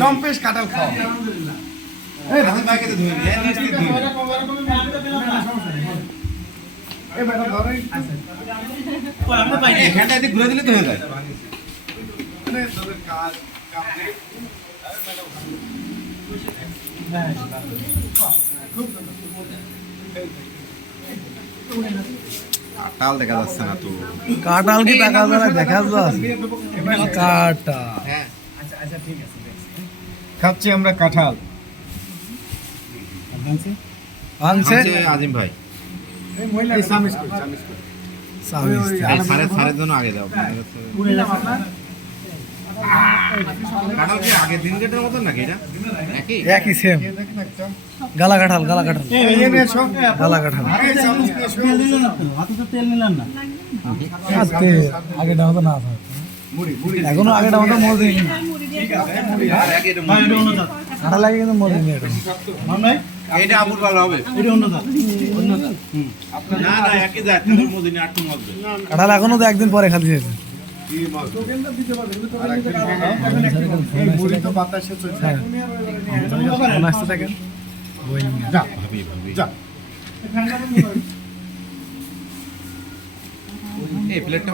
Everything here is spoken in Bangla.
চম্পেশ কাঁঠাল খাও। ঘুরে দিলে তো হয়ে যায়। কাঁঠাল দেখা যাচ্ছে না তো। কাঁঠাল কি দেখা যায়? দেখা যাচ্ছে কাঁঠাল। খাচ্ছি আমরা কাঁঠাল। আনছে আজিম ভাই সাড়ে জন্য আগে দাও। কাঁঠাল কি আগের দিন কেটের মতন নাকি এটা? একই সেম। গালা কাঁঠাল, গালা কাঁঠাল, গালা কাঁঠাল। আগে দাও তো না এখনো আগে দাও তো মজা কাঁঠাল লাগে কিন্তু মজা নেই এখন। এটা আবুল ভালো হবে। না না একই যায় মদিনে 8 মজবে। কাঁঠাল এখনো তো একদিন পরে খালি হয়েছে। এই প্লেটটা